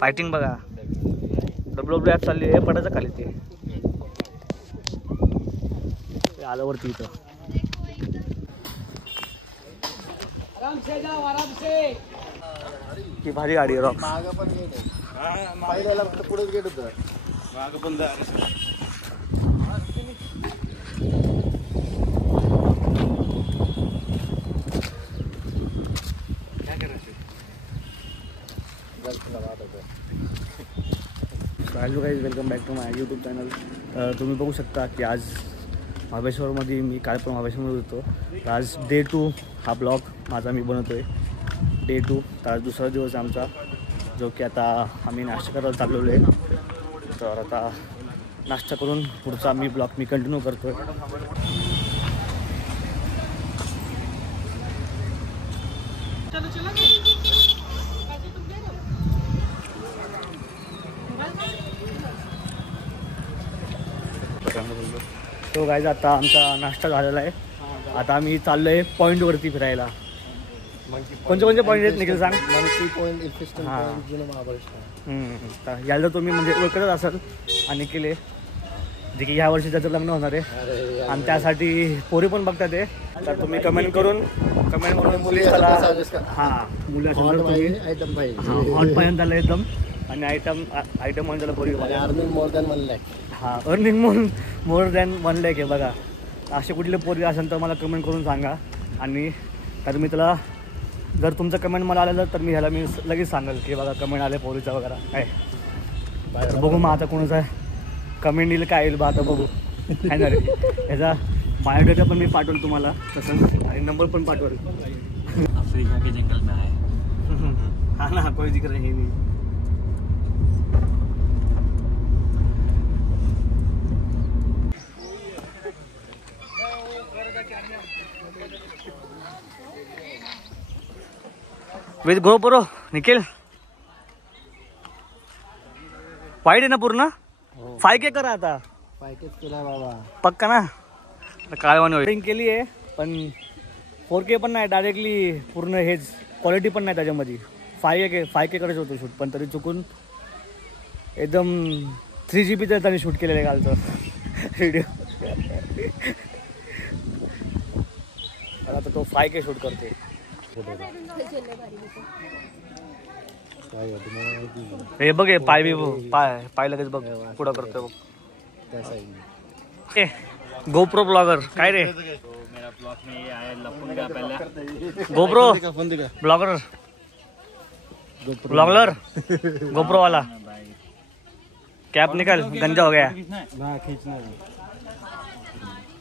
Fighting बघा. W app चालली आहे, पडायचं खाली ते आलं वरती इथं. ही भारी गाडी आहे रॉक. मागं पण गेट आहे. पहिल्याला फक्त पुढेच गेट होतं. मागं पण hello guys, welcome back to my YouTube channel. तुम्ही बघू शकता की आज महाबळेश्वरमध्ये मी काल पण महाबळेश्वरमध्ये होतो. तर आज डे 2 हा ब्लॉग माझा मी बनवतो आहे. डे 2 तर आज दुसरा दिवस आमचा, जो की आता आम्ही नाश्ता करायला चाललेलो आहे. तर आता नाश्ता करून पुढचा मी ब्लॉग मी कंटिन्यू करतो आहे. तो गाईज आता आमचा नाश्ता झालेला आहे. आता आम्ही चाललो आहे पॉईंटवरती फिरायला. कोणते पॉईंट आहेत निखिल सांग. मंकी पॉईंट, इन्फेस्टन पॉईंट, जुनं महाबळेश्वर. तर याला तुम्ही म्हणजे ओळखतच असाल आणि केले जे की ह्या वर्षी त्याचं लग्न होणार आहे आणि त्यासाठी पोरी पण बघतात ते. तर तुम्ही कमेंट करून मुली त्याला मुली असेल तर तुम्ही आयटम पाहिजे. हॉट पर्यंत आला एकदम आणि आयटम म्हणून त्याला पोरी earning more than 1 lakh. Earning more than 1 lakh आहे बघा. असे कुठले पोरी असेल तर मला कमेंट करून सांगा. आणि तर मी त्याला जर तुमचं कमेंट मला आलेलं तर मी लगेच सांगेल की बघा कमेंट आले पोरीचा वगैरे काय. बघू मग आता कोणाचा कमेंट येईल काय येईल बा आता बघू. काय ना रे, ह्याचा बायोडेटा पण मी पाठवेल तुम्हाला तसंच आणि नंबर पण पाठवेल. आफ्रिका के जंगल में आहे. हा ना, कोई दिक्कत नाही. विथ GoPro निखिल वाईट आहे ना पूर्ण. 5K करा आता. 5K केला बाबा पक्का ना. काळवानी वेडिंग केली आहे पण 4K पण नाही, डायरेक्टली पूर्ण हेच क्वालिटी पण नाही त्याच्यामध्ये. 5K करायचं होतं शूट पण तरी चुकून एकदम 3GB त्याने शूट केलेलं आहे कालचं व्हिडिओ. आता तो 5K शूट करते. हे बघ हे पाय पाय लगेच बघ पुढं करतोय बघ. GoPro ब्लॉगर काय रे. GoPro ब्लॉगर GoPro वाला कैप निकल गंजा हो गया.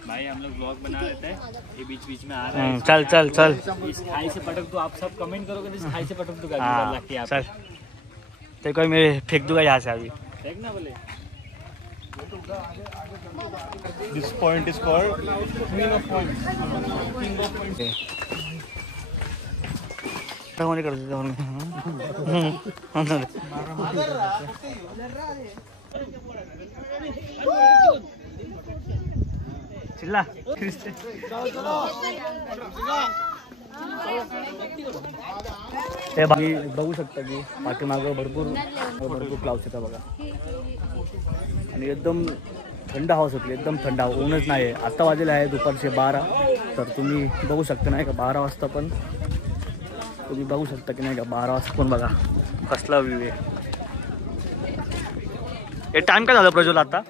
भाई हम लोग ब्लॉग बना लेते हैं, ये बीच बीच में आ रहा है. चल इस खाई से पटक दो. आप सब कमेंट करोगे तो इस खाई से पटक दूंगा. चल ते कोई मैं फेंक दूंगा यहाँ से अभी. देखना बोले. This point is called Queen of Points. चिल्ला हे बघू शकता की पाठीमागं भरपूर क्लाउड्स येतात बघा. आणि एकदम थंड हवा सुटली, एकदम थंड हवा, ऊनच नाही आहे. आत्ता वाजले आहे दुपारचे 12. तर तुम्ही बघू शकता नाही का 12 वाजता पण तुम्ही बघू शकता की नाही का 12 वाजता पण बघा कसला व्ह्यू आहे. हे टाइम काय झालं प्रज्वल आता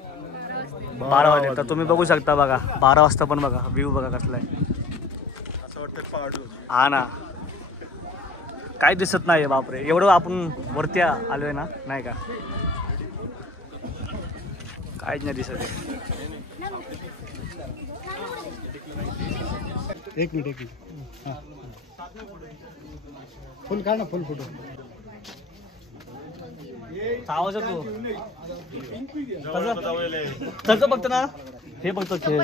12 वाजले. तर तुम्ही बघू शकता बघा 12 वाजता पण बघा व्ह्यू बघा कसला आहे. असं वाटतं पहाड. हा ना, काय दिसत नाही बापरे. एवढं आपण वरती आलोय ना नाही का, काहीच नाही दिसत आहे. एक मिनिट फुल का ना फुल फोटो. आवाज तू कसं बघतो ना हे बघतो खेळ.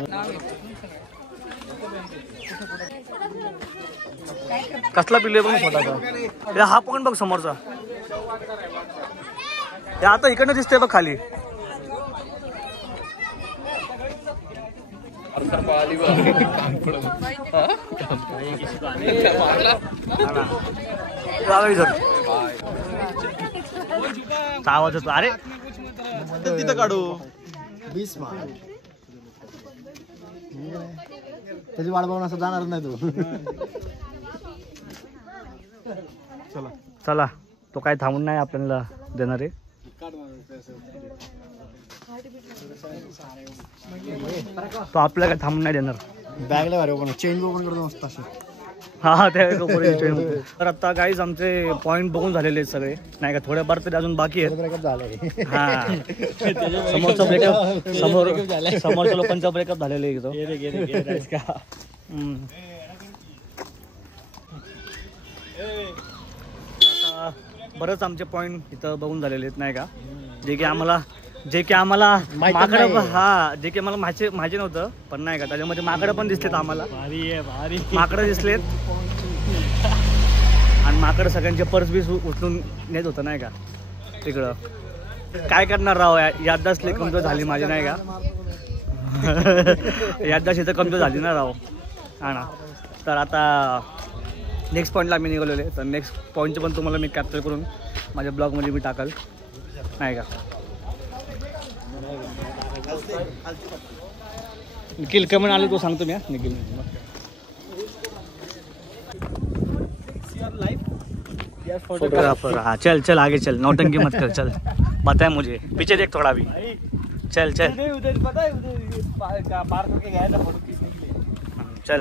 कसला पिल्ले बघ स्वतःचा. हा पण बघ समोरचा. आता इकडनं दिसतंय बघ खाली. इधर आवाज होतो. अरे तिथं काढू 20 मार त्याची वाट बघून असं जाणार नाही तू. चला चला, तो काय थांबून नाही आपल्याला देणार आहे. तो आपल्याला काय थांबून नाही देणार. बॅगला भारी ओपन चेंज ओपन करतो मस्त असं. हा ते तर आता गाईज आमचे पॉईंट बघून झालेले आहेत सगळे नाही का, थोडेफार तरी अजून बाकी आहेत. ब्रेकअप झालंय. हा समोरचा ब्रेकअप समोरच्या लोकांचा ब्रेकअप झालेला आहे तो. आता बरंच आमचे पॉईंट इथं बघून झालेले आहेत नाही का, जे की आम्हाला माकडं जे की आम्हाला माझे नव्हतं पण नाही का, त्याच्यामध्ये माकडं पण दिसलेत आम्हाला. माकडं दिसलेत आणि माकडं सगळ्यांचे पर्स बीस उचलून नेत होतं नाही का तिकडं. काय करणार राव, याददाश्त लई कमजोर झाली माझी नाही का. याददाश्त इथं कमजोर झाली ना राव. हा ना. तर आता नेक्स्ट पॉईंटला मी निघालेले, तर नेक्स्ट पॉईंटचं पण तुम्हाला मी कॅप्चर करून माझ्या ब्लॉगमध्ये मी टाकाल नाही का. निखिल कमेंट आले तो सांगतो मी. निखिल फोटोग्राफर. हाँ चल चल आगे चल, नौटंकी मत कर, चल बताए मुझे, पीछे देख थोड़ा भी. चल चल उधर पता है उधर पार करके गया था फोटो खींचने के लिए. चल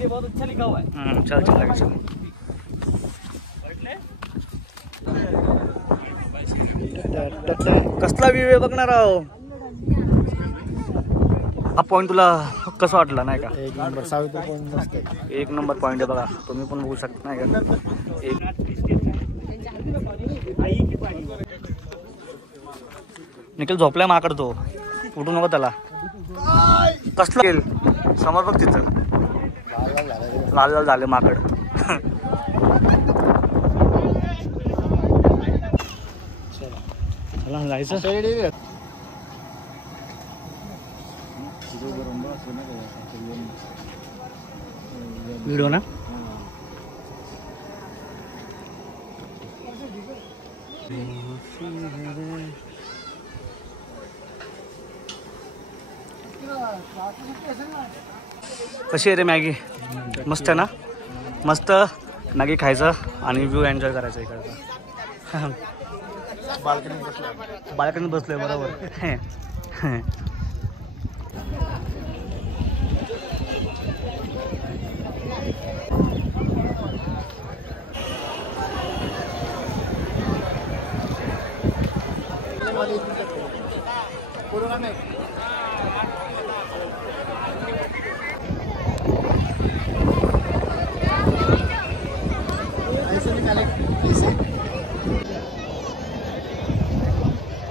ये बहुत अच्छा लिखा हुआ है. चल चल आगे चल. कसला व्ह्यू आहे बघणार आहो. हा पॉईंट तुला कसा वाटला नाही का. एक नंबर सावित्री पॉईंट मस्त आहे. एक नंबर पॉईंट आहे बघा, तुम्ही पण बघू शकता नाही का. निखिल झोपलाय माकड, तो उठू नको त्याला. कसला गेल समोर बघ तिथं लाल लाल झाले माकड. चला जायचं. व्हिडिओ ना. कशी आहे रे मॅगी. मस्त आहे ना. मस्त मॅगी खायचं आणि व्ह्यू एन्जॉय करायचा इकडचा. बाल्कनीत बसलोय बरोबर.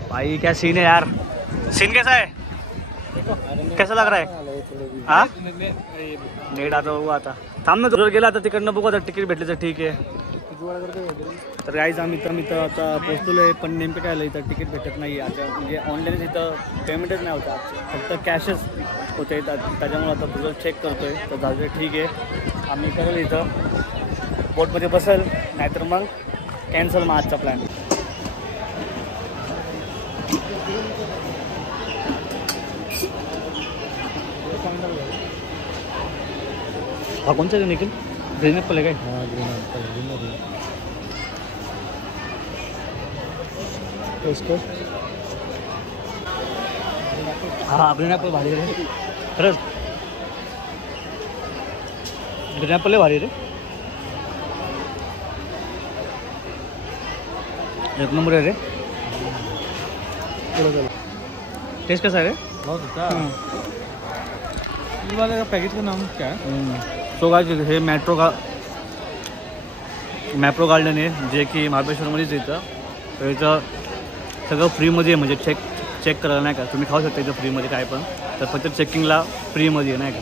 भाई क्या सीन है यार. सीन कैसा है, कैसा लग रहा है. हा नेट आता बघू. आता थांब ना, तुला गेला आता तिकडनं बघू. आता तिकीट भेटले तर ठीक आहे. तर गाईज आम्ही इथं आता पोहोचलो आहे, पण नेमकं काय आलं इथं तिकीट भेटत नाही. आता म्हणजे ऑनलाईनच इथं पेमेंटच नाही होता, फक्त कॅशच होते. त्याच्यामुळे आता तुझं चेक करतो आहे. तर झालं ठीक आहे, आम्ही करेल इथं बोटमध्ये बसेल, नाहीतर मग कॅन्सल मग आजचा प्लॅन. हा कोणता आहे निखिल. ग्रीन ॲपल आहे काय. हा ग्रीन ॲपल भारी रे खरंच. ग्रीन ॲपल भारी रे. एक नंबर आहे रे. टेस्ट कसा है रे. बहुत अच्छा. वाले का पैकेज का नाम क्या है. सो गाइस हे मॅप्रो गार्डन आहे, जे की महाबळेश्वरमध्येच येतं. तर इथं सगळं फ्रीमध्ये आहे, म्हणजे चेक करायला नाही का. तुम्ही खाऊ शकता इथं फ्रीमध्ये काय पण, तर फक्त चेकिंगला फ्रीमध्ये आहे नाही का.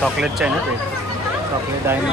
चॉकलेटचं आहे ना ते. चॉकलेट आहे ना.